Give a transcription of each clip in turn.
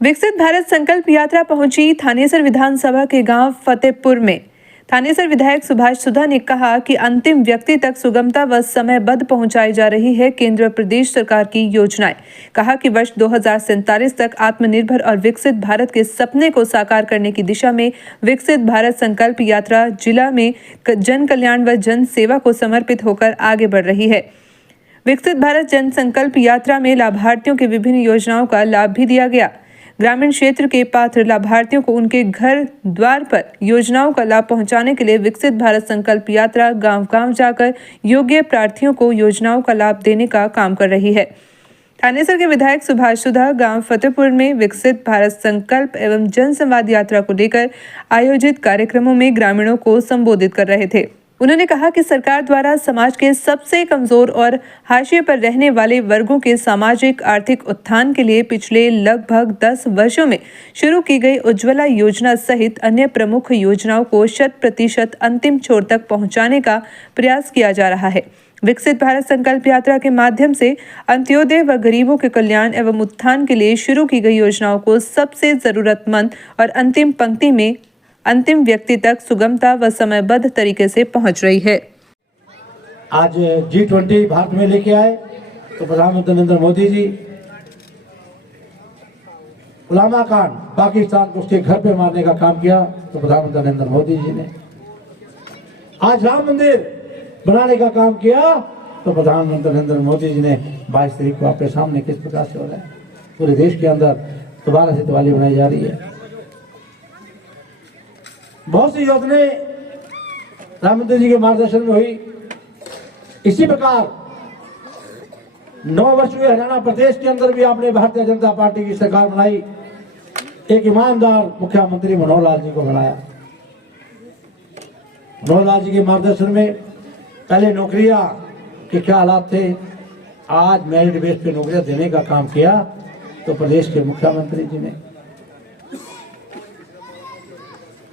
विकसित भारत संकल्प यात्रा पहुंची थानेसर विधानसभा के गांव फतेहपुर में। थानेसर विधायक सुभाष सुधा ने कहा कि अंतिम व्यक्ति तक सुगमता व समयबद्ध पहुंचाई जा रही है केंद्र और प्रदेश सरकार की योजनाएं। कहा कि वर्ष 2047 तक आत्मनिर्भर और विकसित भारत के सपने को साकार करने की दिशा में विकसित भारत संकल्प यात्रा जिला में जन कल्याण व जन सेवा को समर्पित होकर आगे बढ़ रही है। विकसित भारत जन संकल्प यात्रा में लाभार्थियों के विभिन्न योजनाओं का लाभ भी दिया गया। ग्रामीण क्षेत्र के पात्र लाभार्थियों को उनके घर द्वार पर योजनाओं का लाभ पहुंचाने के लिए विकसित भारत संकल्प यात्रा गांव-गांव जाकर योग्य प्रार्थियों को योजनाओं का लाभ देने का काम कर रही है। थानेसर के विधायक सुभाष सुधा गांव फतेहपुर में विकसित भारत संकल्प एवं जन संवाद यात्रा को लेकर आयोजित कार्यक्रमों में ग्रामीणों को संबोधित कर रहे थे। उन्होंने कहा कि सरकार द्वारा समाज के सबसे कमजोर और हाशिए पर रहने वाले वर्गों के सामाजिक आर्थिक उत्थान के लिए पिछले लगभग 10 वर्षों में शुरू की गई उज्ज्वला योजना सहित अन्य प्रमुख योजनाओं को 100% अंतिम छोर तक पहुंचाने का प्रयास किया जा रहा है। विकसित भारत संकल्प यात्रा के माध्यम से अंत्योदय व गरीबों के कल्याण एवं उत्थान के लिए शुरू की गई योजनाओं को सबसे जरूरतमंद और अंतिम पंक्ति में अंतिम व्यक्ति तक सुगमता व समयबद्ध तरीके से पहुंच रही है। आज G20 भारत में लेके आए तो प्रधानमंत्री नरेंद्र मोदी जी उलामा खान पाकिस्तान को उसके घर पे मारने का काम किया तो प्रधानमंत्री नरेंद्र मोदी जी ने आज राम मंदिर बनाने का काम किया तो प्रधानमंत्री नरेंद्र मोदी जी ने 22 तारीख को आपके सामने किस प्रकार से हो रहा है। पूरे देश के अंदर दोबारा से दिवाली बनाई जा रही है। बहुत सी योजनाएं प्रधानमंत्री जी के मार्गदर्शन में हुई। इसी प्रकार 9 वर्ष हुए हरियाणा प्रदेश के अंदर भी आपने भारतीय जनता पार्टी की सरकार बनाई। एक ईमानदार मुख्यमंत्री मनोहर लाल जी को बनाया। मनोहर लाल जी के मार्गदर्शन में पहले नौकरियां के क्या हालात थे, आज मेरिट बेस पे नौकरियां देने का काम किया तो प्रदेश के मुख्यमंत्री जी ने।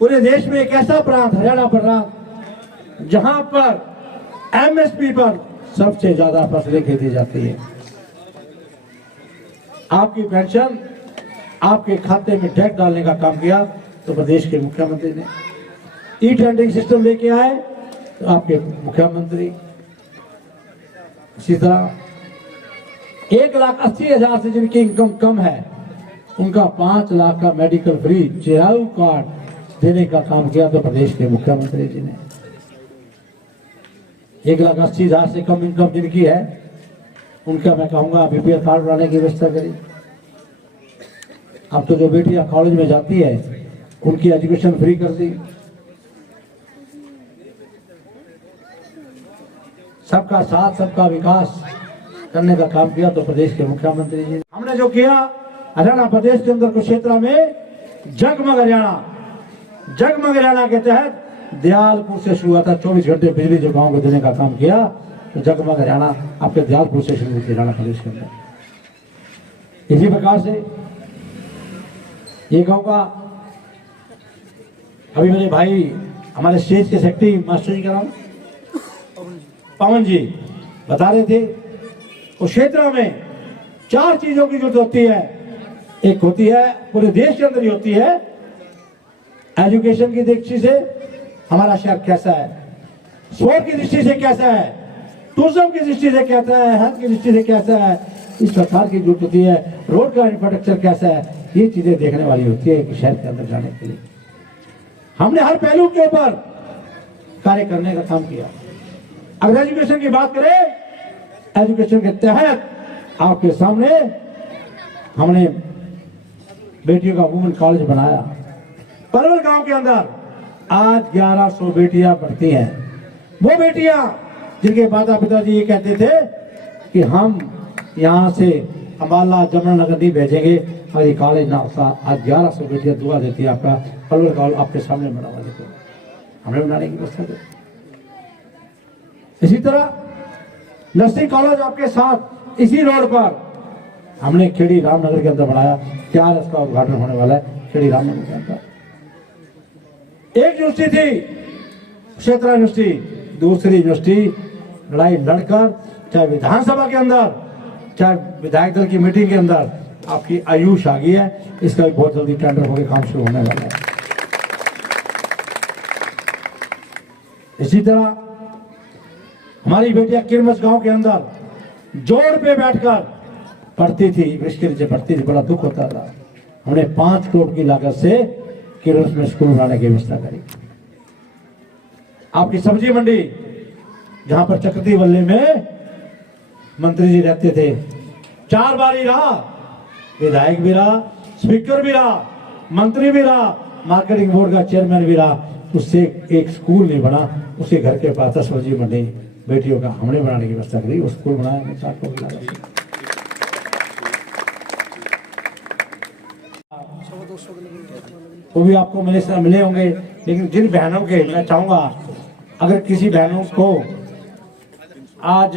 पूरे देश में एक ऐसा प्रांत हरियाणा प्रांत जहां पर एमएसपी पर सबसे ज्यादा फसलें खेती जाती है। आपकी पेंशन आपके खाते में टैक्स डालने का काम किया तो प्रदेश के मुख्यमंत्री ने। ई टेंडरिंग सिस्टम लेके आए तो आपके मुख्यमंत्री। इसी तरह 1,80,000 से जिनकी इनकम कम है उनका 5 लाख का मेडिकल फ्री चिरायु कार्ड देने का काम किया तो प्रदेश के मुख्यमंत्री जी ने। 1,80,000 से कम इनकम जिनकी है उनका मैं कहूंगा बीपीएल कार्ड बनाने की व्यवस्था करी। अब तो जो बेटियां कॉलेज में जाती है उनकी एजुकेशन फ्री कर दी। सबका साथ सबका विकास करने का काम किया तो प्रदेश के मुख्यमंत्री जी। हमने जो किया हरियाणा प्रदेश के अंदर कुछ क्षेत्र में जगमग हरियाणा के तहत दयालपुर से शुरू हुआ था। 24 घंटे बिजली जो गांव को देने का काम किया तो जगमग हरियाणा आपके दयालपुर से शुरू हुई हरियाणा प्रदेश के अंदर। इसी प्रकार से ये कहूँगा अभी मेरे भाई हमारे स्टेज के सेक्रेटरी मास्टर जी का नाम पवन जी बता रहे थे उस क्षेत्र में 4 चीजों की जरूरत होती है। एक होती है पूरे देश के अंदर ही होती है एजुकेशन की दृष्टि से हमारा शहर कैसा है, स्पोर्ट की दृष्टि से कैसा है, टूरिज्म की दृष्टि से कैसा है, हेल्थ की दृष्टि से कैसा है, इस प्रकार की जरूरत होती है। रोड का इंफ्रास्ट्रक्चर कैसा है, ये चीजें देखने वाली होती है कि शहर के अंदर जाने के लिए हमने हर पहलू के ऊपर कार्य करने का काम किया। अगर एजुकेशन की बात करें, एजुकेशन के तहत आपके सामने हमने बेटियों का वुमेन कॉलेज बनाया। परवल गांव के अंदर आज 1100 बेटियां पढ़ती हैं। वो बेटियां जिनके माता पिता जी ये कहते थे कि हम यहाँ से अम्बाला जमुनानगर नहीं भेजेंगे और ये कॉलेज ना होता, आज 1100 बेटियां दुआ देती है आपका परवल कॉलेज आपके सामने बना हुआ। देखो हमने बनाने की व्यवस्था की। इसी तरह नर्सिंग कॉलेज आपके साथ इसी रोड पर हमने खेड़ी रामनगर के अंदर बनाया। 4 इसका उद्घाटन होने वाला है खेड़ी रामनगर के अंदर। एक यूनिवर्सिटी थी क्षेत्र यूनिवर्सिटी, दूसरी यूनिवर्सिटी लड़ाई लड़कर चाहे विधानसभा के अंदर चाहे विधायक दल की मीटिंग के अंदर आपकी आयुष आ गई है, इसका भी बहुत जल्दी टेंडर होकर काम शुरू होने वाला है। इसी तरह हमारी बेटियां किरमस गांव के अंदर जोड़ पे बैठकर पढ़ती थी, वृक्ष के नीचे पढ़ती थी, बड़ा दुख होता था। हमने 5 करोड़ की लागत से किरमस में स्कूल बनाने की व्यवस्था करी। आपकी सब्जी मंडी जहां पर चक्रती वल्ले में मंत्री जी रहते थे, 4 बार ही रहा, विधायक भी रहा, स्पीकर भी रहा, मंत्री भी रहा, मार्केटिंग बोर्ड का चेयरमैन भी रहा, उससे एक स्कूल नहीं बना। उसके घर के पास सब्जी मंडी बेटियों का हमने बनाने की व्यवस्था करी, वो स्कूल बनाया हमने 4 करोड़ की लागत से। वो भी आपको मिले होंगे, लेकिन जिन बहनों के मैं चाहूंगा, अगर किसी बहनों को आज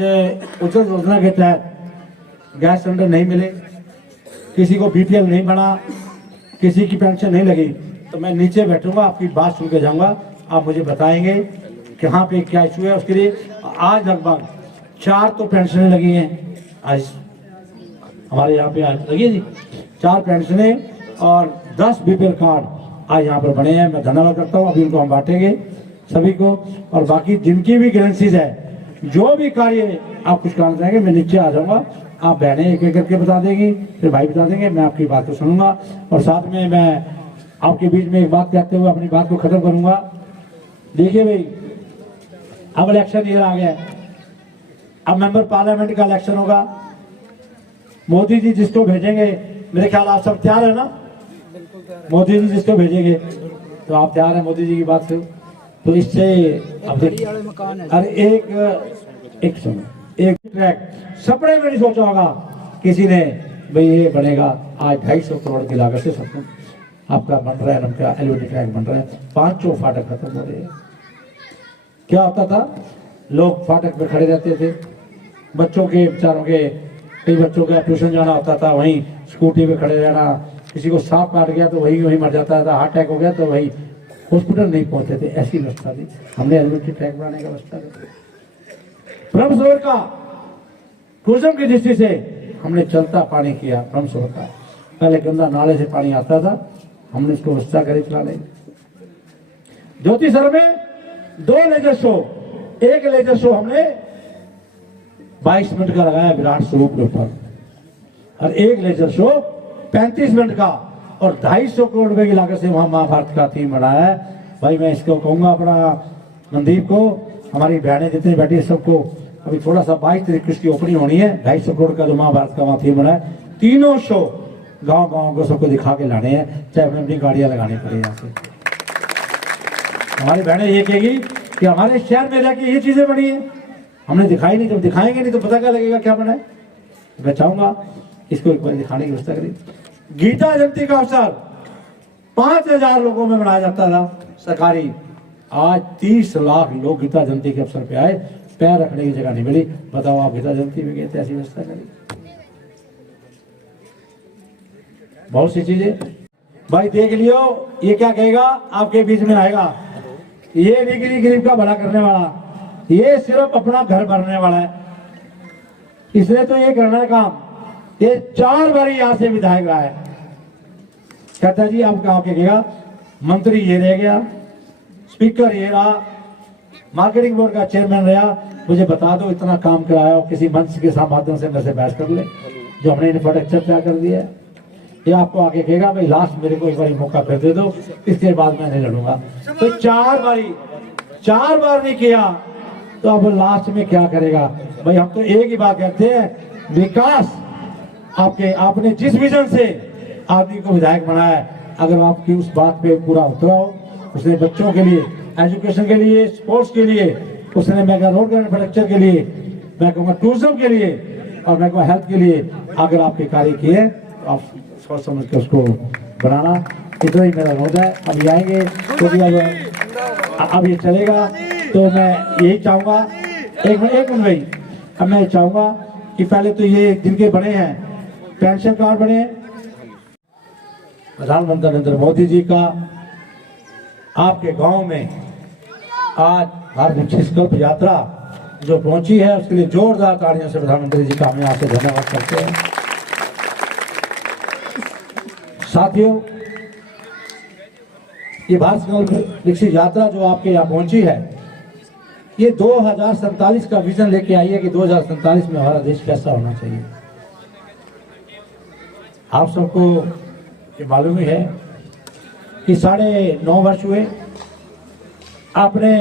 उज्ज्वल योजना के तहत गैस सिलेंडर नहीं मिले, किसी को बीपीएल नहीं बना, किसी की पेंशन नहीं लगी, तो मैं नीचे बैठूंगा, आपकी बात सुन के जाऊंगा, आप मुझे बताएंगे कहाँ पे क्या इशू है। उसके लिए आज लगभग 4 तो पेंशनें लगी हैं, आज हमारे यहाँ पे आज लगी है जी 4 पेंशनें और 10 बीपीएल कार्ड आज यहाँ पर बने हैं। मैं धन्यवाद करता हूँ, अभी उनको हम बांटेंगे सभी को। और बाकी जिनकी भी ग्रेंसीज है, जो भी कार्य आप कुछ करना चाहेंगे, मैं नीचे आ जाऊंगा, आप बहनें एक एक करके बता देंगी, फिर भाई बता देंगे, मैं आपकी बात को सुनूंगा। और साथ में मैं आपके बीच में एक बात कहते हुए अपनी बात को खत्म करूंगा। देखिए भाई, अब इलेक्शन ईयर आ गया, अब मेंबर पार्लियामेंट का इलेक्शन होगा। मोदी जी जिसको भेजेंगे, मेरे ख्याल आप सब तैयार है ना? मोदी जी जिसको भेजेंगे तो आप तैयार हैं मोदी जी की बात से? तो इससे अब अरे एक ट्रैक सपने में नहीं सोचा होगा किसी ने, भाई ये बनेगा। आज 250 करोड़ की लागत से सब कुछ आपका बन रहा है, उनका एलओडी ट्रैक बन रहा है। 5 फाटक खत्म हो रहे हैं। क्या होता था, लोग फाटक पे खड़े रहते थे, बच्चों के बेचारों के, कई बच्चों का ट्यूशन जाना होता था, वहीं स्कूटी पे खड़े रहना, किसी को सांप काट गया तो वहीं मर जाता था, हार्ट अटैक हो गया तो वहीं हॉस्पिटल नहीं पहुंचते थे, ऐसी व्यवस्था थी। हमने एलओडी ट्रैक बनाने का व्यवस्था की। ब्रह्म सरोवर का टूरिज्म की दृष्टि से हमने चलता पानी किया। ब्रह्म सरोवर का पहले गंदा नाले से पानी आता था, हमने इसको व्यवस्था करी चलाने। ज्योति सर में 2 लेजर शो, एक लेजर शो हमने 22 मिनट का लगाया विराट स्वरूप के ऊपर, और एक लेजर शो 35 मिनट का, और 250 करोड़ रुपए की लागत से वहां महाभारत का थीम बनाया है। भाई मैं इसको कहूंगा अपना मनदीप को, हमारी बहनें जितनी बैठी है सबको, अभी थोड़ा सा 22 तारीख को इसकी ओपनिंग होनी है। 250 करोड़ का जो महाभारत का वहां थीम बना है, 3 शो गांव गांव को सबको दिखा के लाने हैं, चाहे अपनी अपनी गाड़ियां लगानी पड़े। यहाँ से हमारी बहनें ये कहेगी कि हमारे शहर में जाके ये चीजें बनी है, हमने दिखाई नहीं, जब दिखाएंगे नहीं तो पता क्या लगेगा क्या बना है। मैं चाहूंगा इसको एक बार दिखाने की व्यवस्था करें। गीता जयंती का अवसर 5000 लोगों में मनाया जाता था सरकारी, आज 30 लाख लोग गीता जयंती के अवसर पे आए, पैर रखने की जगह नहीं मिली। बताओ आप गीता जयंती में गए थे, ऐसी व्यवस्था करी। बहुत सी चीजें भाई देख लियो, ये क्या कहेगा आपके बीच में आएगा, ये नहीं गरीब का भला करने वाला, ये सिर्फ अपना घर भरने वाला है, इसने तो ये करना है काम। ये 4 बार यहाँ से विधायक रहा है, कहता जी आप कहा कहेगा, मंत्री ये रह गया, स्पीकर ये रहा, मार्केटिंग बोर्ड का चेयरमैन रहा, मुझे बता दो इतना काम कराया और किसी मंच के माध्यम से मेरे से बहस कर ले, जो हमने इंफ्रास्ट्रक्चर तैयार कर दिया है। ये आपको आके कहेगा भाई लास्ट मेरे को एक बार मौका फिर दे दो, इसके बाद मैं नहीं लड़ूंगा। तो 4 बार नहीं किया, तो अब लास्ट में क्या करेगा भाई? हम तो एक ही बात कहते हैं, विकास आपने जिस विजन से आदमी को विधायक बनाया है, अगर आपकी उस बात पे पूरा उतरा हो, उसने बच्चों के लिए, एजुकेशन के लिए, स्पोर्ट्स के लिए, उसने मैं कहूँ रोड इंफ्रास्ट्रक्चर के लिए, मैं कहूँगा टूरिज्म के लिए, और मैं कहूँ हेल्थ के लिए, अगर आपके कार्य किए तो आप सोच समझ के उसको बनाना। इतना ही मेरा अनुरोध है। अभी आएंगे तो भी अब ये चलेगा, तो मैं यही चाहूँगा, एक मिनट भाई, अब मैं चाहूँगा कि पहले तो ये जिनके बने हैं पेंशन कार्ड बने, प्रधानमंत्री नरेंद्र मोदी जी का आपके गांव में आज भारत संकल्प यात्रा जो पहुंची है, उसके लिए जोरदार तालियों से प्रधानमंत्री जी का हम यहाँ से धन्यवाद करते हैं। साथियों, ये भारत संकल्प विकसित यात्रा जो आपके यहाँ पहुंची है, ये 2047 का विजन लेके आई है कि 2047 में हमारा देश कैसा होना चाहिए। आप सबको ये मालूम ही है कि 9.5 वर्ष हुए आपने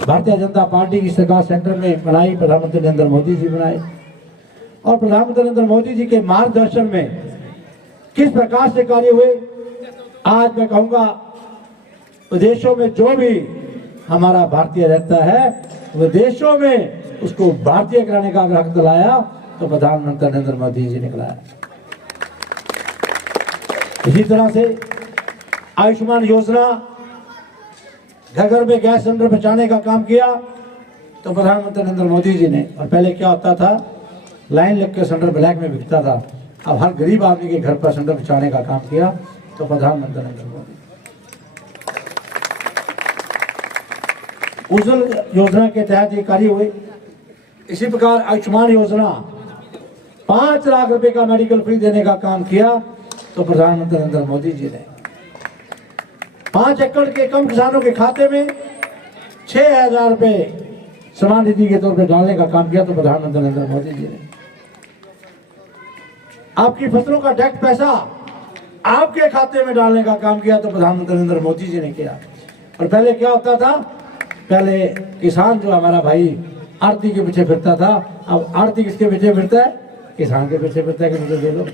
भारतीय जनता पार्टी की सरकार सेंटर में बनाई, प्रधानमंत्री नरेंद्र मोदी जी बनाए, और प्रधानमंत्री नरेंद्र मोदी जी के मार्गदर्शन में किस प्रकार से कार्य हुए, आज मैं कहूंगा विदेशों में जो भी हमारा भारतीय रहता है, विदेशों में उसको भारतीय कराने का अगर हक दिलाया तो प्रधानमंत्री नरेंद्र मोदी जी ने कराया। इसी तरह से आयुष्मान योजना, घर घर में गैस सिलेंडर पहुंचाने का काम किया तो प्रधानमंत्री नरेंद्र मोदी जी ने। और पहले क्या होता था, लाइन लग के सिलेंडर ब्लैक में बिकता था, अब हर गरीब आदमी के घर पर सिलेंडर पहुंचाने का काम किया तो प्रधानमंत्री नरेंद्र मोदी। उज्ज्वल योजना के तहत ये कार्य हुए। इसी प्रकार आयुष्मान योजना 5 लाख रुपए का मेडिकल फ्री देने का काम किया तो प्रधानमंत्री नरेंद्र मोदी जी ने। 5 एकड़ के कम किसानों के खाते में 6,000 रुपए सम्मान निधि के तौर पर डालने का काम किया तो प्रधानमंत्री नरेंद्र मोदी जी ने। आपकी फसलों का डायरेक्ट पैसा आपके खाते में डालने का काम किया तो प्रधानमंत्री नरेंद्र मोदी जी ने किया। और पहले क्या होता था, पहले किसान जो हमारा भाई आड़ती के पीछे फिरता था, अब आड़ती किसके पीछे फिरता है, किसान के पीछे फिरता है कि मुझे दे दो।